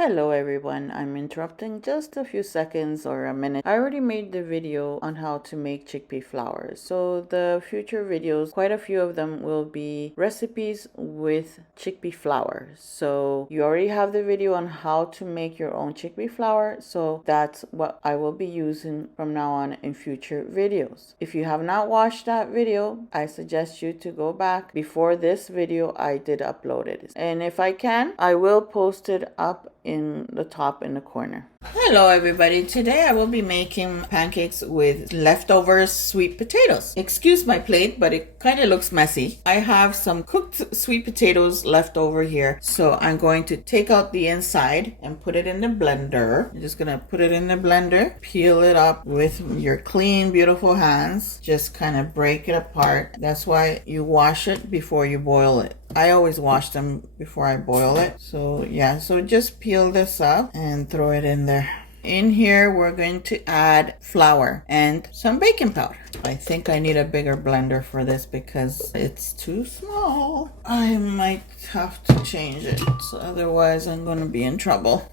Hello everyone, I'm interrupting just a few seconds or a minute. I already made the video on how to make chickpea flour. So the future videos, quite a few of them will be recipes with chickpea flour. So you already have the video on how to make your own chickpea flour. So that's what I will be using from now on in future videos. If you have not watched that video, I suggest you to go back. Before this video, I did upload it. And if I can, I will post it up in the top in the corner. Hello everybody, today I will be making pancakes with leftover sweet potatoes. Excuse my plate, but it kind of looks messy. I have some cooked sweet potatoes left over here, so I'm going to take out the inside and put it in the blender. I'm just gonna put it in the blender, peel it up with your clean, beautiful hands. Just kind of break it apart. That's why you wash it before you boil it. I always wash them before I boil it. So yeah, so just peel this up and throw it in there. In here, we're going to add flour and some baking powder. I think I need a bigger blender for this because it's too small. I might have to change it, so otherwise I'm going to be in trouble.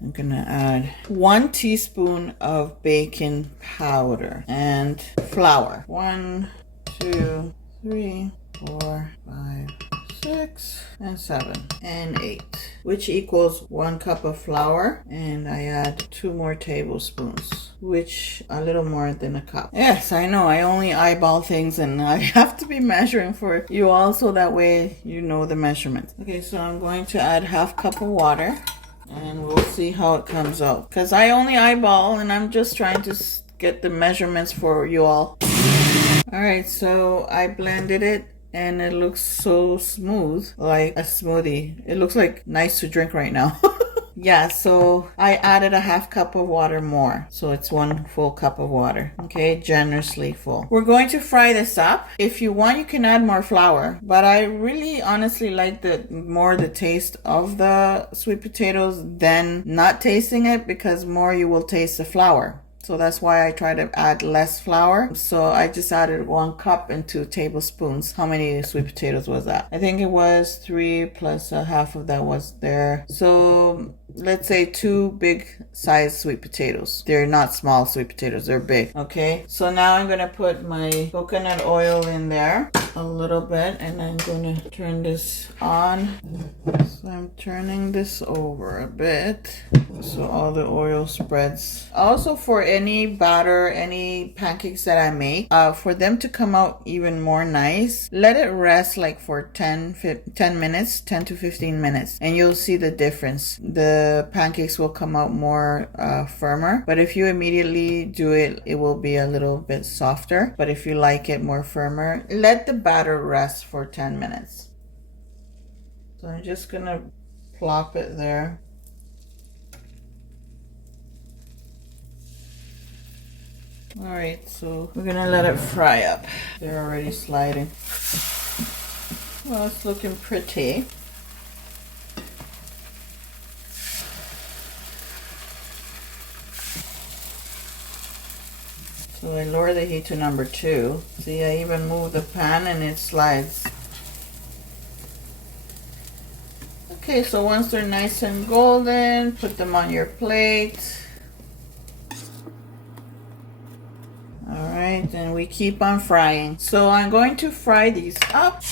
I'm gonna add 1 teaspoon of baking powder and flour. 1, 2, 3, 4, 5, 6, and 7, and 8, which equals 1 cup of flour, and I add 2 more tablespoons, which a little more than a cup. Yes, I know, I only eyeball things and I have to be measuring for you all so that way you know the measurements. Okay, so I'm going to add 1/2 cup of water and we'll see how it comes out, because I only eyeball and I'm just trying to get the measurements for you all. Alright, so I blended it and it looks so smooth, like a smoothie. It looks like nice to drink right now. Yeah, so I added a 1/2 cup of water more. So it's 1 full cup of water. Okay, generously full. We're going to fry this up. If you want, you can add more flour. But I really honestly like the taste of the sweet potatoes than not tasting it, because more you will taste the flour. So that's why I try to add less flour. So I just added 1 cup and 2 tablespoons. How many sweet potatoes was that? I think it was 3 plus a half of that was there. So let's say 2 big sized sweet potatoes. They're not small sweet potatoes, they're big. Okay, so now I'm gonna put my coconut oil in there a little bit, and I'm gonna turn this on. So I'm turning this over a bit so all the oil spreads. Also, for any batter, any pancakes that I make, for them to come out even more nice, let it rest like for 10 minutes, 10 to 15 minutes, and you'll see the difference. The pancakes will come out more firmer, but if you immediately do it, it will be a little bit softer. But if you like it more firmer, let the batter rest for 10 minutes. So I'm just gonna plop it there. Alright, so we're gonna let it fry up. They're already sliding. Well, it's looking pretty. So I lower the heat to number 2. See, I even move the pan and it slides. Okay, so once they're nice and golden, put them on your plate. Alright, and we keep on frying. So I'm going to fry these up.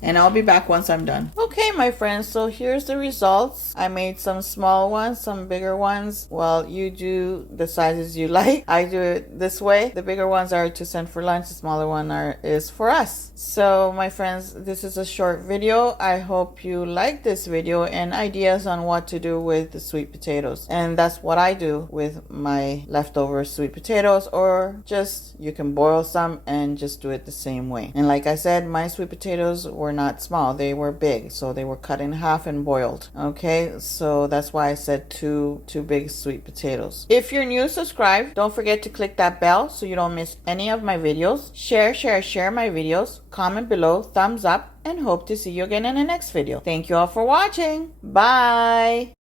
And I'll be back once I'm done. Okay, my friends, so here's the results. I made some small ones, some bigger ones. Well, you do the sizes you like. I do it this way. The bigger ones are to send for lunch. The smaller one is for us. So, my friends, this is a short video. I hope you like this video and ideas on what to do with the sweet potatoes. And that's what I do with my leftover sweet potatoes, or just you can boil some and just do it the same way. And like I said, my sweet potatoes were not small, they were big, so they were cut in half and boiled. Okay, so that's why I said two big sweet potatoes. If you're new, subscribe. Don't forget to click that bell so you don't miss any of my videos. Share my videos. Comment below, thumbs up, and hope to see you again in the next video. Thank you all for watching. Bye.